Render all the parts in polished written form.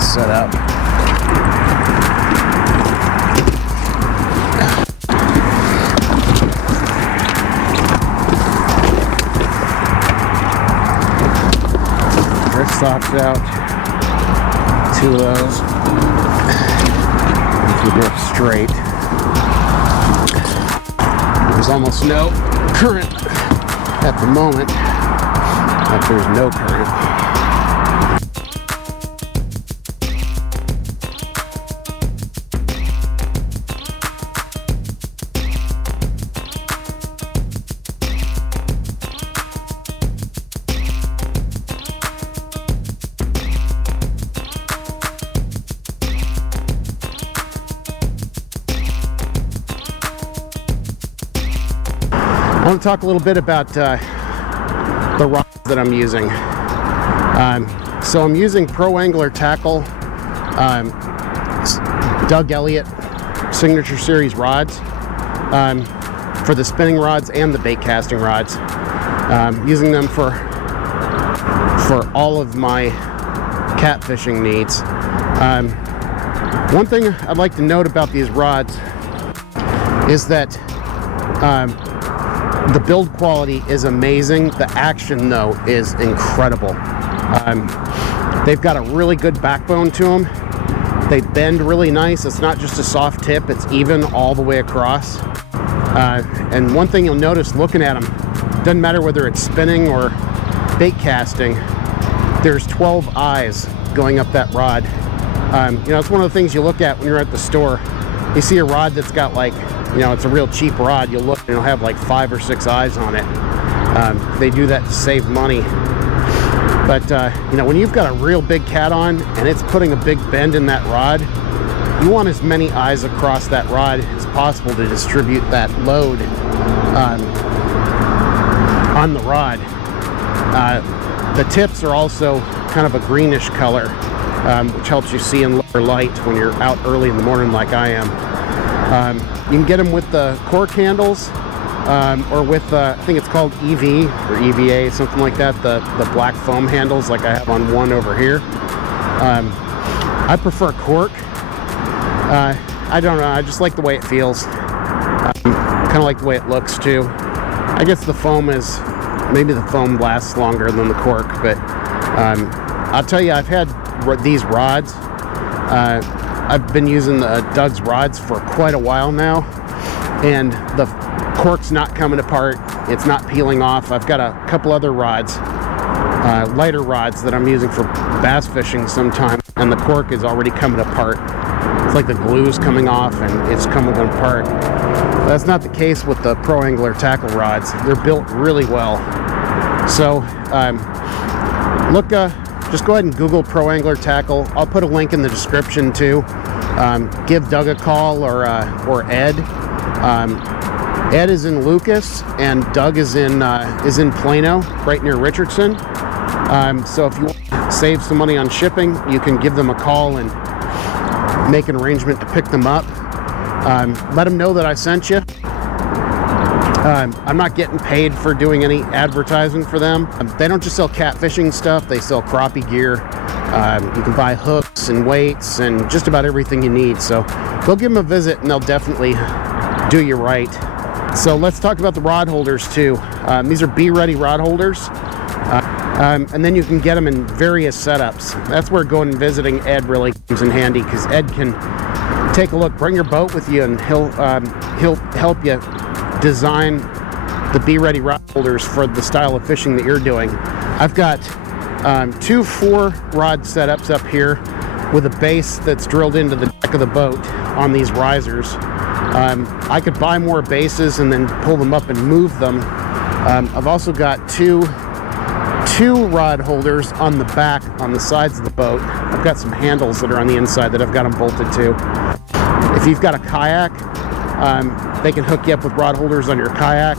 this set up. Drift socks out. 2 of those. If you drift straight. There's almost no current at the moment, but there's no current. I want to talk a little bit about the rods that I'm using. So I'm using Pro Angler Tackle Doug Elliott Signature Series rods for the spinning rods and the bait casting rods. Using them for all of my catfishing needs. One thing I'd like to note about these rods is that the build quality is amazing. The action, though, is incredible. They've got a really good backbone to them. They bend really nice. It's not just a soft tip. It's even all the way across. And one thing you'll notice looking at them, doesn't matter whether it's spinning or bait casting, there's 12 eyes going up that rod. You know, it's one of the things you look at when you're at the store. You see a rod that's got, like, you know, it's a real cheap rod. You'll look and it'll have like 5 or 6 eyes on it. They do that to save money. But, you know, when you've got a real big cat on and it's putting a big bend in that rod, you want as many eyes across that rod as possible to distribute that load on the rod. The tips are also kind of a greenish color, which helps you see in lower light when you're out early in the morning like I am. You can get them with the cork handles, or with, I think it's called EV or EVA, something like that, the black foam handles like I have on one over here. I prefer cork. I don't know, I just like the way it feels. Kind of like the way it looks too. I guess the foam is, maybe the foam lasts longer than the cork, but I'll tell you, I've had these rods. I've been using the Doug's rods for quite a while now, and the cork's not coming apart. It's not peeling off. I've got a couple other rods, lighter rods that I'm using for bass fishing sometimes, and the cork is already coming apart. It's like the glue's coming off and it's coming apart. That's not the case with the Pro Angler Tackle rods. They're built really well. So just go ahead and Google Pro Angler Tackle. I'll put a link in the description too. Give Doug a call or Ed. Ed is in Lucas and Doug is in Plano, right near Richardson. So if you want to save some money on shipping, you can give them a call and make an arrangement to pick them up. Let them know that I sent you. I'm not getting paid for doing any advertising for them. They don't just sell catfishing stuff, they sell crappie gear. You can buy hooks and weights and just about everything you need. So go give them a visit and they'll definitely do you right. So let's talk about the rod holders too. These are Be Ready rod holders. And then you can get them in various setups. That's where going and visiting Ed really comes in handy, because Ed can take a look, bring your boat with you, and he'll help you design the Be Ready rod holders for the style of fishing that you're doing. I've got 2 4-rod setups up here with a base that's drilled into the deck of the boat on these risers. I could buy more bases and then pull them up and move them. I've also got two rod holders on the back, on the sides of the boat. I've got some handles that are on the inside that I've got them bolted to. If you've got a kayak, they can hook you up with rod holders on your kayak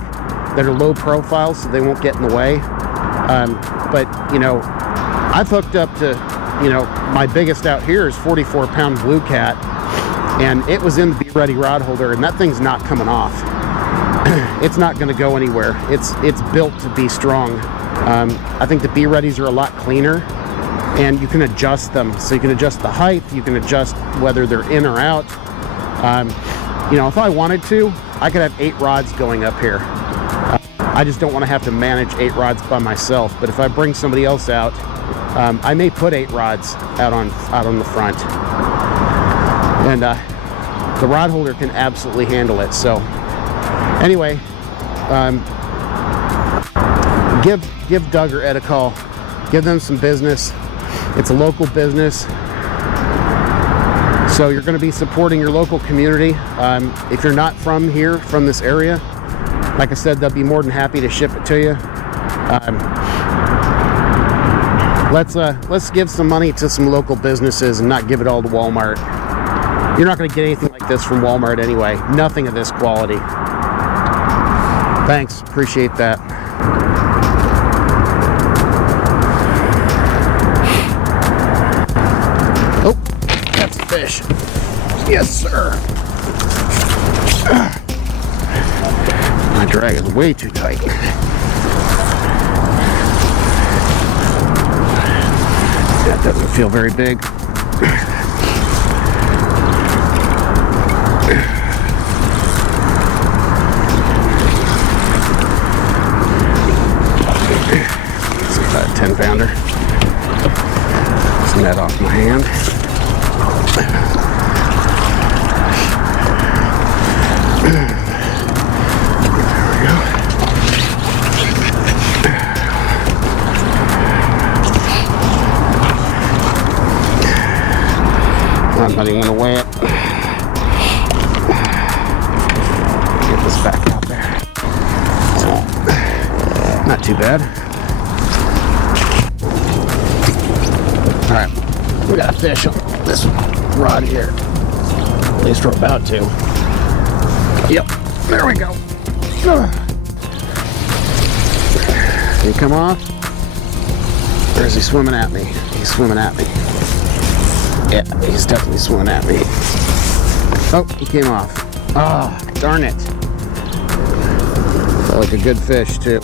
that are low profile so they won't get in the way. But, you know, I've hooked up to, you know, my biggest out here is 44-pound Blue Cat, and it was in the Be Ready rod holder, and that thing's not coming off. It's not going to go anywhere. It's built to be strong. I think the Be Readys are a lot cleaner. and you can adjust them. So you can adjust the height, you can adjust whether they're in or out. You know, if I wanted to, I could have 8 rods going up here. I just don't want to have to manage 8 rods by myself. But if I bring somebody else out, I may put 8 rods out on the front, and the rod holder can absolutely handle it. So anyway, give Doug or Ed a call. Give them some business. It's a local business, so you're going to be supporting your local community. If you're not from here, from this area, like I said, they'll be more than happy to ship it to you. Let's give some money to some local businesses and not give it all to Walmart. You're not going to get anything like this from Walmart anyway. Nothing of this quality. Thanks, appreciate that. Oh, that's a fish. Yes, sir. My drag is way too tight. That doesn't feel very big. It's about a 10-pounder. Let's net off my hand. I'm not even going to weigh it. Get this back out there. Not too bad. Alright, we got a fish on this rod here. At least we're about to. Yep, there we go. Did he come off? Or is he swimming at me? He's swimming at me. Yeah, he's definitely swimming at me. Oh, he came off. Ah, darn it. Felt like a good fish, too.